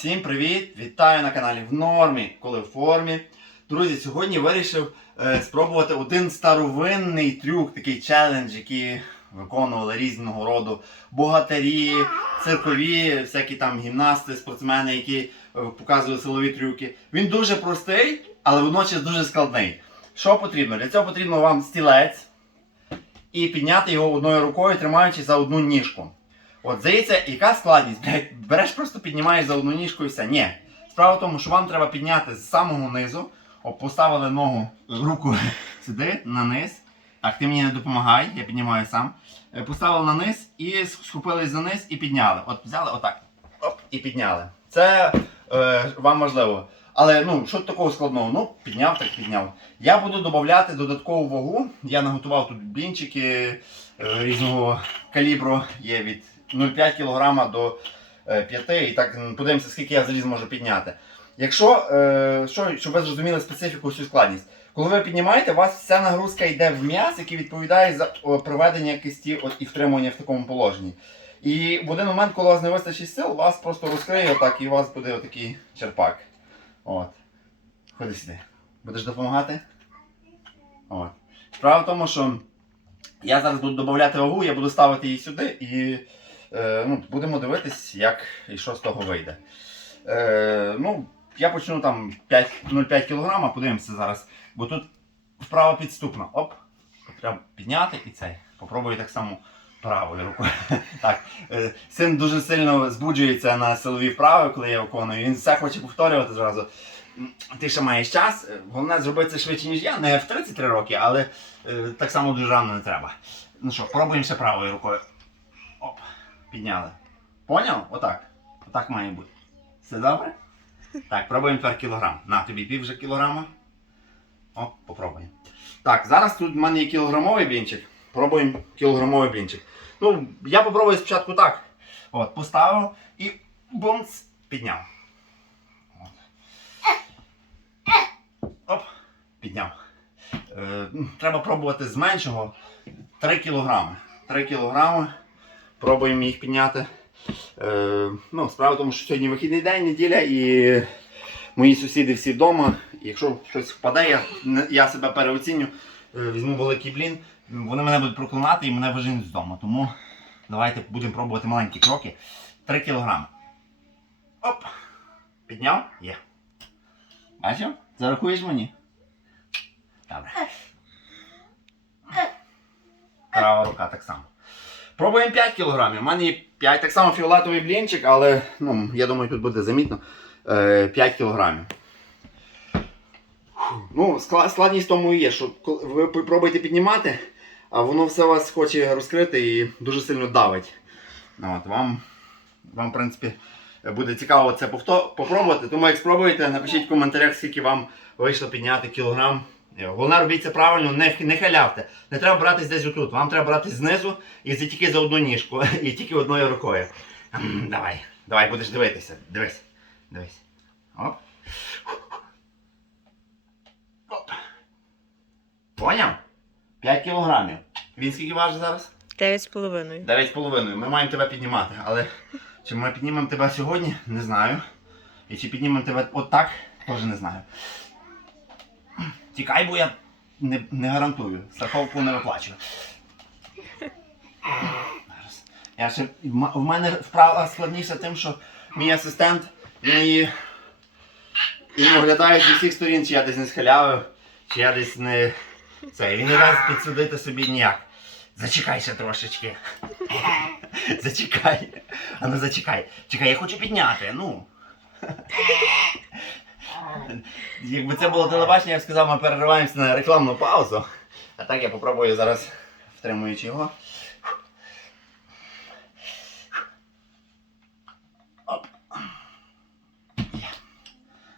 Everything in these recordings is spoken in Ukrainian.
Всім привіт! Вітаю на каналі в нормі, коли в формі. Друзі, сьогодні вирішив е, спробувати один старовинний трюк, такий челендж, який виконували різного роду богатирі, циркові, всякі там гімнасти, спортсмени, які е, показують силові трюки. Він дуже простий, але водночас дуже складний. Що потрібно? Для цього потрібно вам стілець і підняти його одною рукою, тримаючи за одну ніжку. От здається, яка складність? Береш просто піднімаєш за одну ніжку і все. Ні. Справа в тому, що вам треба підняти з самого низу, О, поставили ногу, руку сюди, на низ. Так, ти мені не допомагай, я піднімаю сам. Е, Поставили на низ і схопились за низ і підняли. От взяли отак. Оп, і підняли. Це е, вам важливо. Але ну, що такого складного? Ну, підняв, так підняв. Я буду додати додаткову вагу. Я наготував тут блінчики е, різного калібру. Є від 0,5 кг до е, 5 і так подивимося, скільки я заліз можу підняти. Якщо, е, що, щоб ви зрозуміли специфіку всю складність, коли ви піднімаєте, у вас вся нагрузка йде в м'яз, який відповідає за проведення кисті от, і втримування в такому положенні. І в один момент, коли у вас не вистачить сил, вас просто розкриє отак, і у вас буде отакий черпак. От. Ходи сюди. Будеш допомагати? От. Справа в тому, що я зараз буду додати вагу, я буду ставити її сюди і е, ну, будемо дивитись, як і що з того вийде. Е, ну, я почну там 0,5 кг, подивимося зараз. Бо тут вправо підступно. Оп. Треба підняти і цей. Попробую так само правою рукою. Так, е, син дуже сильно збуджується на силові вправи, коли я виконую. Він все хоче повторювати зразу. Ти ще маєш час. Е, Головне зробити це швидше, ніж я. Не в 33 роки, але е, так само дуже рано не треба. Ну що, пробуємо ще правою рукою. Підняли. Поняв? Отак. Отак має бути. Все добре? Так, пробуємо тепер кілограм. На тобі пів вже кілограма. О, попробуємо. Так, зараз тут в мене є кілограмовий блінчик. Пробуємо кілограмовий блінчик. Ну, я попробую спочатку так. От, поставив і бумц, підняв. Оп, підняв. Е, треба пробувати з меншого 3 кілограми. 3 кілограми. Пробуємо їх підняти. Е, ну, справа в тому, що сьогодні вихідний день, неділя, і мої сусіди всі вдома. Якщо щось впаде, я, я себе переоціню, е, візьму великий блін, вони мене будуть проклинати і мене виженуть з дому. Тому давайте будемо пробувати маленькі кроки. 3 кілограми. Оп! Підняв? Є. Бачив? Зарахуєш мені? Добре. Права рука так само. Пробуємо 5 кілограмів. У мене є 5, так само фіолетовий блінчик, але ну, я думаю, тут буде замітно. Е, 5 кілограмів. Ну, складність тому і є, що ви пробуєте піднімати, а воно все вас хоче розкрити і дуже сильно давить. От, вам, вам, в принципі, буде цікаво це попробувати. Тому як спробуєте, напишіть в коментарях, скільки вам вийшло підняти кілограм. Е, Головне, робіть це правильно, не, не халявте. Не треба братись десь отут. Вам треба братись знизу і тільки за одну ніжку, і тільки одною рукою. Давай, давай, будеш дивитися. Дивись. Дивись. Оп. Оп. Поняв? 5 кілограмів. Він скільки важить зараз? Дев'ять з половиною. 9,5. Ми маємо тебе піднімати. Але чи ми піднімемо тебе сьогодні, не знаю. І чи піднімемо тебе отак, теж не знаю. Тікай, бо я не, не гарантую. Страховку не виплачую. Я ще, в мене вправа складніша тим, що мій асистент її оглядає з усіх сторін, чи я десь не схилявив, чи я десь не. Це, він не дасть підсудити собі ніяк. Зачекай ще трошечки. Зачекай. А ну зачекай. Чекай, я хочу підняти. Ну. Якби це було телебачення, я б сказав, ми перериваємося на рекламну паузу. А так я попробую зараз, втримуючи його. Оп.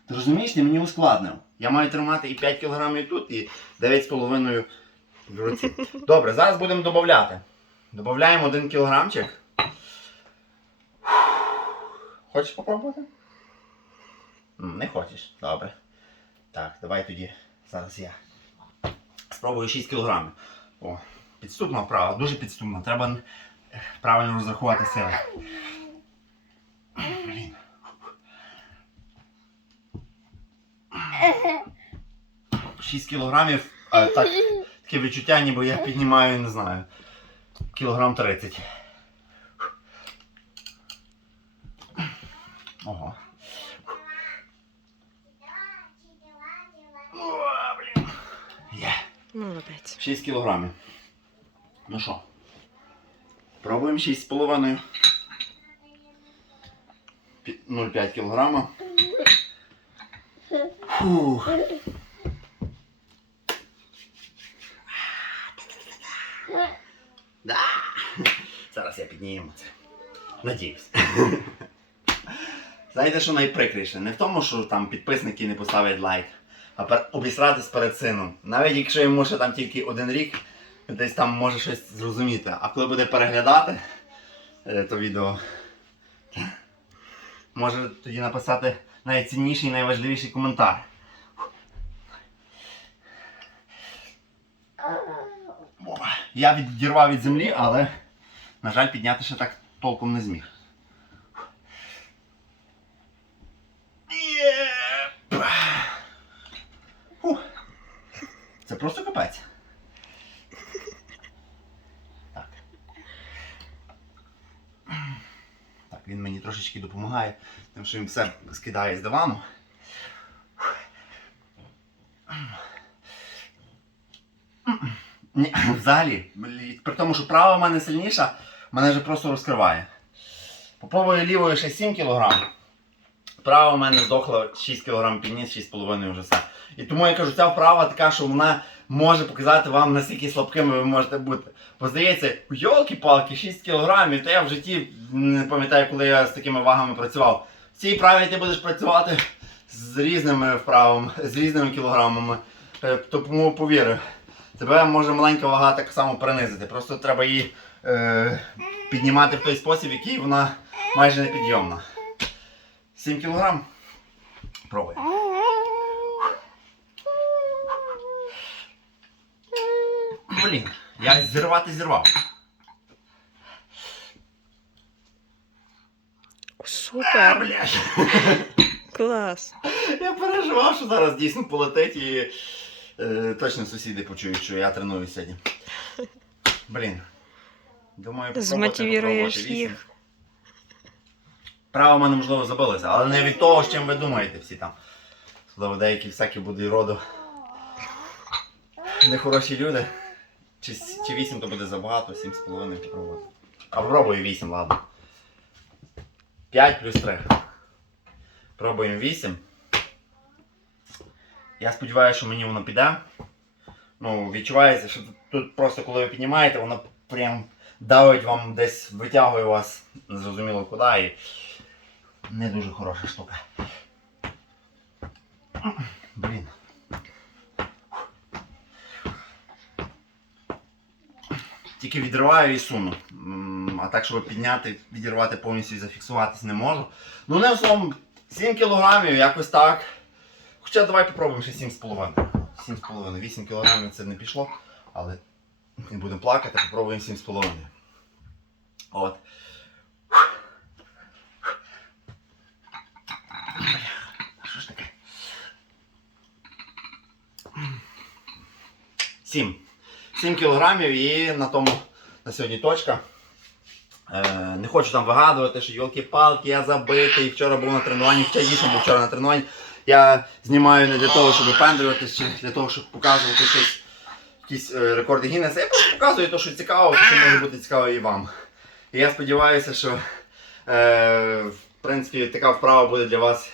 Ти розумієш, ти мені ускладнив. Я маю тримати і 5 кг тут, і 9,5 в руці. Добре, зараз будемо додати. Додаємо 1 кілограмчик. Хочеш попробувати? Не хочеш? Добре. Так, давай тоді. Зараз я спробую 6 кілограмів. О, Підступна вправа, дуже підступна. Треба е, правильно розрахувати сили. Блін. Шість кілограмів. А, так, Таке відчуття, ніби я піднімаю, не знаю. Кілограм 30. Ого. Молодець. 6 кілограмів. Ну що? Пробуємо 6,5. Пі- 0,5 кілограма. Фух. Да. Зараз я підніму це. Надіюсь. Знаєте, що найприкріше? Не в тому, що там підписники не поставлять лайк, обісратись перед сином. Навіть якщо йому ще там тільки один рік, десь там може щось зрозуміти. А коли буде переглядати е, то відео, може тоді написати найцінніший і найважливіший коментар. Я відірвав від землі, але, на жаль, підняти ще так толком не зміг. Це просто капець. Так. Так, він мені трошечки допомагає, тому що він все скидає з дивану. Ні, взагалі, при тому, що права в мене сильніша, мене вже просто розкриває. Попробую лівою ще 7 кг. Права в мене здохла 6 кг підніс, 6,5 вже все. І тому я кажу, ця вправа така, що вона може показати вам, наскільки слабкими ви можете бути. Бо здається, йолки-палки, 6 кг, та я в житті не пам'ятаю, коли я з такими вагами працював. В цій вправі ти будеш працювати з різними вправами, з різними кілограмами. Е, Тому повірю, тебе може маленька вага так само принизити. Просто треба її е, піднімати в той спосіб, який вона майже непідйомна. 7 кілограм. Пробуй. Блін, я зірвати зірвав. Супер. Блядь. Клас. Я переживав, що зараз дійсно полетить і е, точно сусіди почують, що я треную сьогодні. Блін. Думаю, попробувати, попробувати їх. Право в мене можливо забилося, але не від того, з чим ви думаєте всі там. Особливо деякі всякі будуть роду. Нехороші люди. Чи, чи 8 то буде забагато, 7,5 попробувати. А попробую 8, ладно. 5 плюс 3. Пробуємо 8. Я сподіваюся, що мені воно піде. Ну, відчувається, що тут- просто коли ви піднімаєте, воно прям давить вам десь, витягує вас незрозуміло куди не дуже хороша штука. Блін. Тільки відриваю і суну. А так, щоб підняти, відірвати повністю і зафіксуватись не можу. Ну, не в словом, 7 кілограмів, якось так. Хоча давай попробуємо ще 7,5. 7,5. 8 кілограмів це не пішло, але не будемо плакати, попробуємо 7,5. От. Що ж таке? 7. 7 кілограмів і на тому на сьогодні точка. Е, не хочу там вигадувати, що йолки-палки, я забитий. Вчора був на тренуванні, хоча дійсно був вчора на тренуванні. Я знімаю не для того, щоб випендрюватися, чи для того, щоб показувати щось, якісь е, рекорди Гіннеса. Я просто показую те, що цікаво, те, що може бути цікаво і вам. І я сподіваюся, що е, в принципі така вправа буде для вас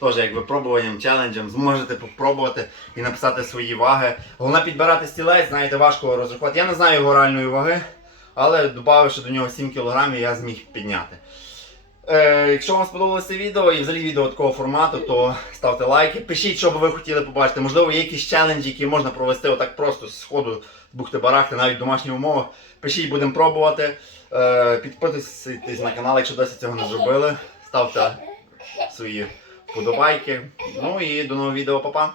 теж як випробуванням, челенджем. Зможете попробувати і написати свої ваги. Головне підбирати стілець, знаєте, важко розрахувати. Я не знаю його реальної ваги, але додавши до нього 7 кг, я зміг підняти. Е, якщо вам сподобалося відео і взагалі відео такого формату, то ставте лайки. Пишіть, що би ви хотіли побачити. Можливо, є якісь челенджі, які можна провести отак просто з ходу бухти барахти, навіть в домашніх умовах. Пишіть, будемо пробувати. Е, підписуйтесь на канал, якщо досі цього не зробили. Ставте свої вподобайки. Ну і до нового відео, па-па!